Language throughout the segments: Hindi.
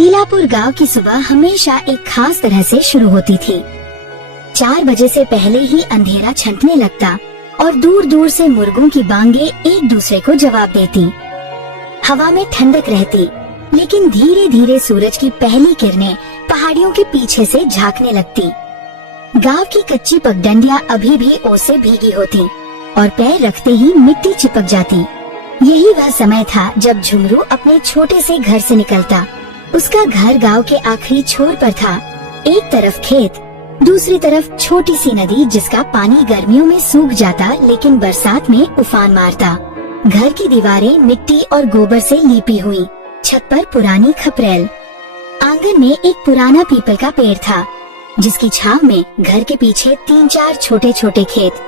लीलापुर गांव की सुबह हमेशा एक खास तरह से शुरू होती थी। 4 बजे से पहले ही अंधेरा छंटने लगता और दूर दूर से मुर्गों की बांगे एक दूसरे को जवाब देती। हवा में ठंडक रहती, लेकिन धीरे धीरे सूरज की पहली किरणें पहाड़ियों के पीछे से झांकने लगती। गांव की कच्ची पगडंडियां अभी भी ओस से भीगी होती और पैर रखते ही मिट्टी चिपक जाती। यही वह समय था जब झुमरू अपने छोटे से घर से निकलता। उसका घर गांव के आखिरी छोर पर था। एक तरफ खेत, दूसरी तरफ छोटी सी नदी जिसका पानी गर्मियों में सूख जाता लेकिन बरसात में उफान मारता। घर की दीवारें मिट्टी और गोबर से लीपी हुई, छत पर पुरानी खपरेल। आंगन में एक पुराना पीपल का पेड़ था जिसकी छांव में घर के पीछे 3-4 छोटे छोटे खेत,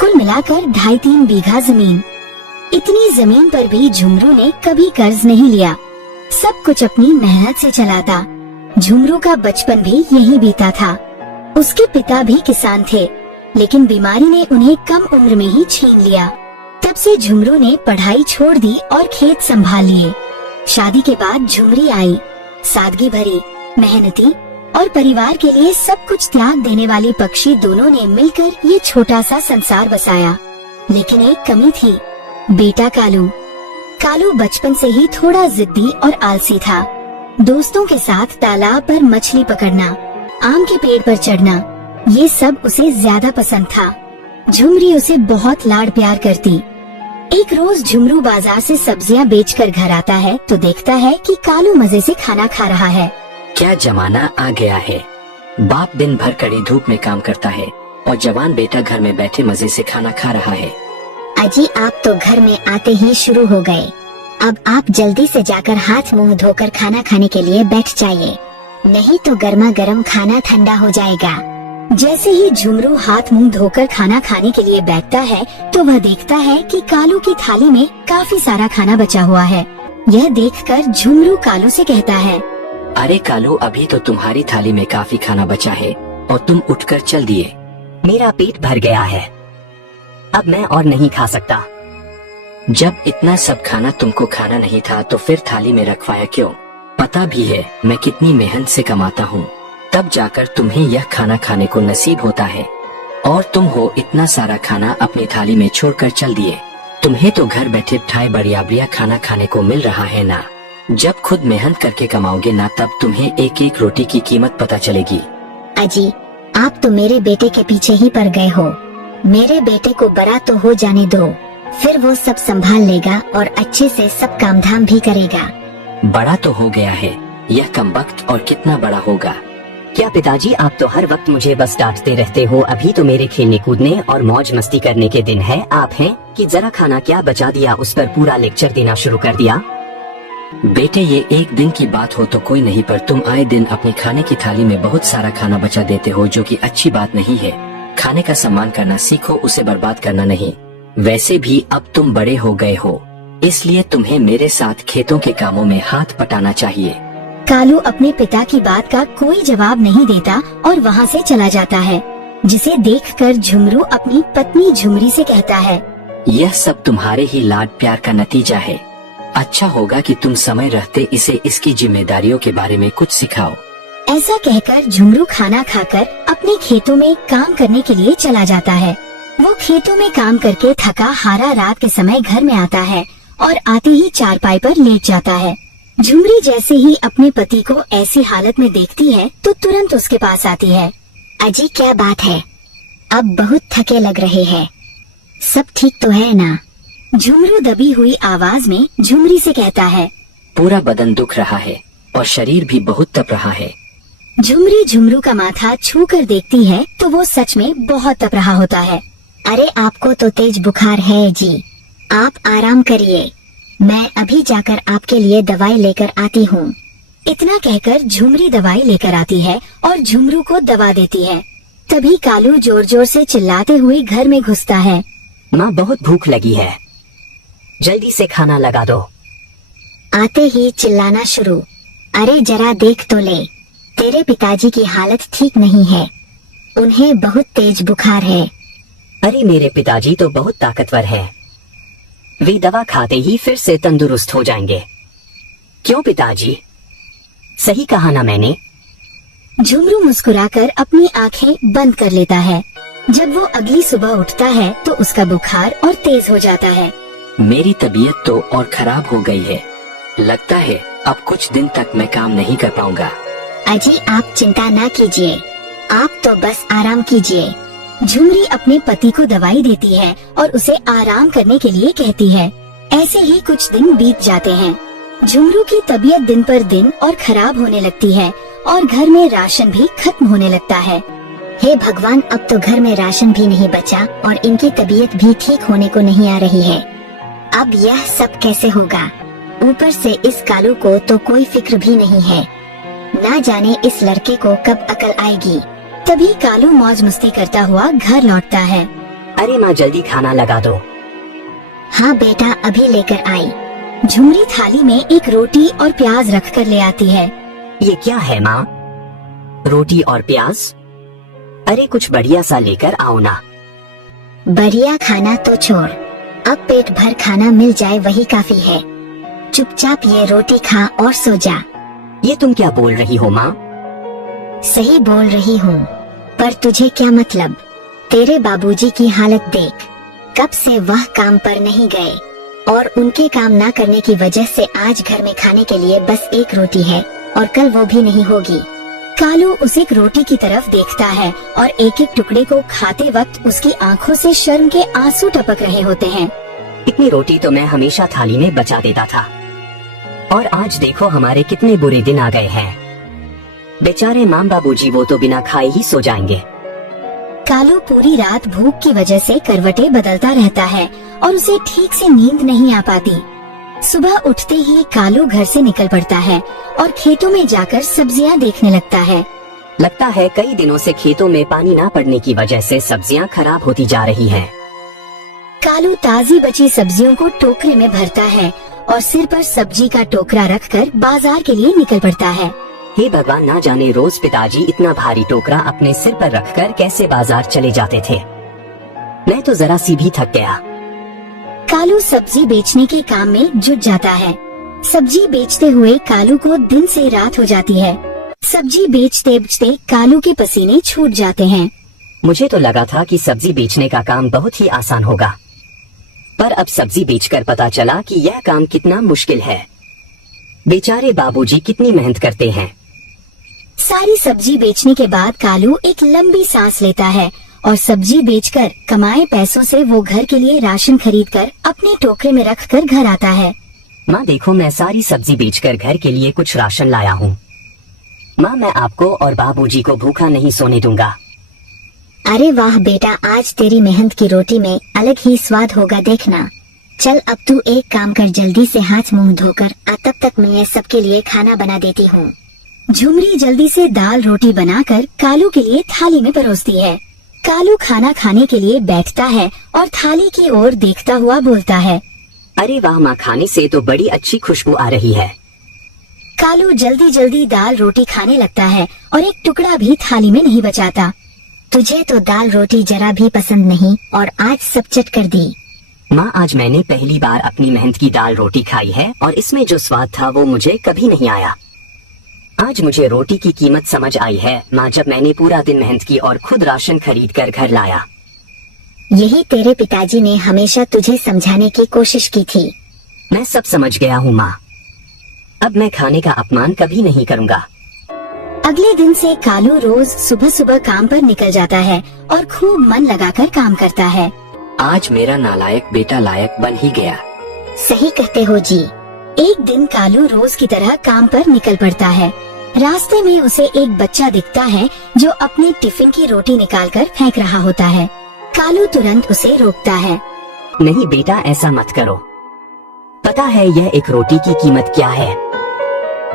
कुल मिलाकर 2.5-3 बीघा जमीन। इतनी जमीन पर भी झुमरू ने कभी कर्ज नहीं लिया, सब कुछ अपनी मेहनत से चलाता। झुमरू का बचपन भी यही बीता था। उसके पिता भी किसान थे, लेकिन बीमारी ने उन्हें कम उम्र में ही छीन लिया। तब से झुमरू ने पढ़ाई छोड़ दी और खेत संभाल लिए। शादी के बाद झुमरी आई, सादगी भरी, मेहनती और परिवार के लिए सब कुछ त्याग देने वाली पक्षी दोनों ने मिलकर ये छोटा सा संसार बसाया। लेकिन एक कमी थी, बेटा कालू। कालू बचपन से ही थोड़ा जिद्दी और आलसी था। दोस्तों के साथ तालाब पर मछली पकड़ना, आम के पेड़ पर चढ़ना, ये सब उसे ज्यादा पसंद था। झुमरी उसे बहुत लाड प्यार करती। एक रोज झुमरू बाजार से सब्जियां बेचकर घर आता है तो देखता है कि कालू मजे से खाना खा रहा है। क्या जमाना आ गया है। बाप दिन भर कड़ी धूप में काम करता है और जवान बेटा घर में बैठे मजे से खाना खा रहा है। अजी, आप तो घर में आते ही शुरू हो गए। अब आप जल्दी से जाकर हाथ मुंह धोकर खाना खाने के लिए बैठ जाइए, नहीं तो गर्मा गर्म खाना ठंडा हो जाएगा। जैसे ही झुमरू हाथ मुंह धोकर खाना खाने के लिए बैठता है तो वह देखता है कि कालू की थाली में काफी सारा खाना बचा हुआ है। यह देखकर झुमरू कालू से कहता है, अरे कालू, अभी तो तुम्हारी थाली में काफी खाना बचा है और तुम उठकर चल दिए। मेरा पेट भर गया है, अब मैं और नहीं खा सकता। जब इतना सब खाना तुमको खाना नहीं था तो फिर थाली में रखवाया क्यों? पता भी है मैं कितनी मेहनत से कमाता हूँ, तब जाकर तुम्हें यह खाना खाने को नसीब होता है और तुम हो इतना सारा खाना अपनी थाली में छोड़कर चल दिए। तुम्हें तो घर बैठे बिठाए बढ़िया बढ़िया खाना खाने को मिल रहा है ना। जब खुद मेहनत करके कमाओगे ना, तब तुम्हें एक एक रोटी की कीमत पता चलेगी। अजी, आप तो मेरे बेटे के पीछे ही पड़ गए हो। मेरे बेटे को बड़ा तो हो जाने दो, फिर वो सब संभाल लेगा और अच्छे से सब काम धाम भी करेगा। बड़ा तो हो गया है, यह कमबख्त और कितना बड़ा होगा। क्या पिताजी, आप तो हर वक्त मुझे बस डांटते रहते हो। अभी तो मेरे खेलने कूदने और मौज मस्ती करने के दिन है। आप हैं कि जरा खाना क्या बचा दिया उस पर पूरा लेक्चर देना शुरू कर दिया। बेटे, ये एक दिन की बात हो तो कोई नहीं, पर तुम आए दिन अपनी खाने की थाली में बहुत सारा खाना बचा देते हो, जो कि अच्छी बात नहीं है। खाने का सम्मान करना सीखो, उसे बर्बाद करना नहीं। वैसे भी अब तुम बड़े हो गए हो, इसलिए तुम्हें मेरे साथ खेतों के कामों में हाथ बटाना चाहिए। कालू अपने पिता की बात का कोई जवाब नहीं देता और वहाँ से चला जाता है, जिसे देखकर झुमरू अपनी पत्नी झुमरी से कहता है, यह सब तुम्हारे ही लाड प्यार का नतीजा है। अच्छा होगा कि तुम समय रहते इसे इसकी जिम्मेदारियों के बारे में कुछ सिखाओ। ऐसा कहकर झुमरू खाना खाकर अपने खेतों में काम करने के लिए चला जाता है। वो खेतों में काम करके थका हारा रात के समय घर में आता है और आते ही चारपाई पर लेट जाता है। झुमरी जैसे ही अपने पति को ऐसी हालत में देखती है तो तुरंत उसके पास आती है। अजी, क्या बात है, अब बहुत थके लग रहे हैं, सब ठीक तो है ना? झुमरू दबी हुई आवाज में झुमरी से कहता है, पूरा बदन दुख रहा है और शरीर भी बहुत तप रहा है। झुमरी झुमरू का माथा छू कर देखती है तो वो सच में बहुत तप रहा होता है। अरे, आपको तो तेज बुखार है जी, आप आराम करिए, मैं अभी जाकर आपके लिए दवाई लेकर आती हूँ। इतना कहकर झुमरी दवाई लेकर आती है और झुमरू को दवा देती है। तभी कालू जोर जोर से चिल्लाते हुए घर में घुसता है। माँ, बहुत भूख लगी है, जल्दी से खाना लगा दो। आते ही चिल्लाना शुरू, अरे जरा देख तो ले, तेरे पिताजी की हालत ठीक नहीं है, उन्हें बहुत तेज बुखार है। अरे मेरे पिताजी तो बहुत ताकतवर है, वे दवा खाते ही फिर से तंदुरुस्त हो जाएंगे। क्यों पिताजी, सही कहा ना मैंने? झुमरू मुस्कुराकर अपनी आंखें बंद कर लेता है। जब वो अगली सुबह उठता है तो उसका बुखार और तेज हो जाता है। मेरी तबीयत तो और खराब हो गई है। लगता है अब कुछ दिन तक मैं काम नहीं कर पाऊंगा। अजी आप चिंता ना कीजिए, आप तो बस आराम कीजिए। झुमरी अपने पति को दवाई देती है और उसे आराम करने के लिए कहती है। ऐसे ही कुछ दिन बीत जाते हैं। झुमरू की तबीयत दिन पर दिन और खराब होने लगती है और घर में राशन भी खत्म होने लगता है। हे भगवान, अब तो घर में राशन भी नहीं बचा और इनकी तबीयत भी ठीक होने को नहीं आ रही है। अब यह सब कैसे होगा? ऊपर से इस कालू को तो कोई फिक्र भी नहीं है। ना जाने इस लड़के को कब अकल आएगी। तभी कालू मौज मस्ती करता हुआ घर लौटता है। अरे माँ जल्दी खाना लगा दो। हाँ बेटा, अभी लेकर आई। झुमरी थाली में एक रोटी और प्याज रख कर ले आती है। ये क्या है माँ? रोटी और प्याज? अरे कुछ बढ़िया सा लेकर आओ ना। बढ़िया खाना तो छोड़, अब पेट भर खाना मिल जाए वही काफी है। चुपचाप ये रोटी खा और सो जा। ये तुम क्या बोल रही हो माँ? सही बोल रही हूँ, पर तुझे क्या मतलब? तेरे बाबूजी की हालत देख, कब से वह काम पर नहीं गए और उनके काम ना करने की वजह से आज घर में खाने के लिए बस एक रोटी है और कल वो भी नहीं होगी। कालू उस एक रोटी की तरफ देखता है और एक एक टुकड़े को खाते वक्त उसकी आंखों से शर्म के आंसू टपक रहे होते हैं। इतनी रोटी तो मैं हमेशा थाली में बचा देता था और आज देखो हमारे कितने बुरे दिन आ गए हैं। बेचारे माँ बाबूजी वो तो बिना खाए ही सो जाएंगे। कालू पूरी रात भूख की वजह से करवटें बदलता रहता है और उसे ठीक से नींद नहीं आ पाती। सुबह उठते ही कालू घर से निकल पड़ता है और खेतों में जाकर सब्जियां देखने लगता है। लगता है कई दिनों से खेतों में पानी ना पड़ने की वजह से सब्जियां खराब होती जा रही हैं। कालू ताजी बची सब्जियों को टोकरे में भरता है और सिर पर सब्जी का टोकरा रखकर बाजार के लिए निकल पड़ता है। हे भगवान, ना जाने रोज पिताजी इतना भारी टोकरा अपने सिर पर रखकर कैसे बाजार चले जाते थे। मैं तो जरा सी भी थक गया। कालू सब्जी बेचने के काम में जुट जाता है। सब्जी बेचते हुए कालू को दिन से रात हो जाती है। सब्जी बेचते बेचते कालू के पसीने छूट जाते हैं। मुझे तो लगा था कि सब्जी बेचने का काम बहुत ही आसान होगा, पर अब सब्जी बेचकर पता चला कि यह काम कितना मुश्किल है। बेचारे बाबूजी कितनी मेहनत करते हैं। सारी सब्जी बेचने के बाद कालू एक लंबी सांस लेता है और सब्जी बेचकर कमाए पैसों से वो घर के लिए राशन खरीदकर अपने टोकरे में रखकर घर आता है। माँ देखो, मैं सारी सब्जी बेचकर घर के लिए कुछ राशन लाया हूँ। माँ, मैं आपको और बाबूजी को भूखा नहीं सोने दूंगा। अरे वाह बेटा, आज तेरी मेहनत की रोटी में अलग ही स्वाद होगा, देखना। चल अब तू एक काम कर, जल्दी से हाथ मुंह धोकर आ, तब तक मैं ये सबके लिए खाना बना देती हूँ। झुमरी जल्दी से दाल रोटी बनाकर कालू के लिए थाली में परोसती है। कालू खाना खाने के लिए बैठता है और थाली की ओर देखता हुआ बोलता है, अरे वाह माँ, खाने से तो बड़ी अच्छी खुशबू आ रही है। कालू जल्दी जल्दी दाल रोटी खाने लगता है और एक टुकड़ा भी थाली में नहीं बचाता। तुझे तो दाल रोटी जरा भी पसंद नहीं और आज सब चट कर दी। माँ, आज मैंने पहली बार अपनी मेहनत की दाल रोटी खाई है और इसमें जो स्वाद था वो मुझे कभी नहीं आया। आज मुझे रोटी की कीमत समझ आई है माँ, जब मैंने पूरा दिन मेहनत की और खुद राशन खरीद कर घर लाया। यही तेरे पिताजी ने हमेशा तुझे समझाने की कोशिश की थी। मैं सब समझ गया हूँ माँ, अब मैं खाने का अपमान कभी नहीं करूँगा। अगले दिन से कालू रोज सुबह सुबह काम पर निकल जाता है और खूब मन लगाकर काम करता है। आज मेरा नालायक बेटा लायक बन ही गया। सही कहते हो जी। एक दिन कालू रोज की तरह काम पर निकल पड़ता है। रास्ते में उसे एक बच्चा दिखता है जो अपने टिफिन की रोटी निकालकर फेंक रहा होता है। कालू तुरंत उसे रोकता है। नहीं बेटा, ऐसा मत करो। पता है यह एक रोटी की कीमत क्या है?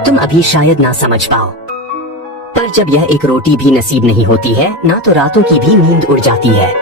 तुम अभी शायद ना समझ पाओ, पर जब यह एक रोटी भी नसीब नहीं होती है ना तो रातों की भी नींद उड़ जाती है।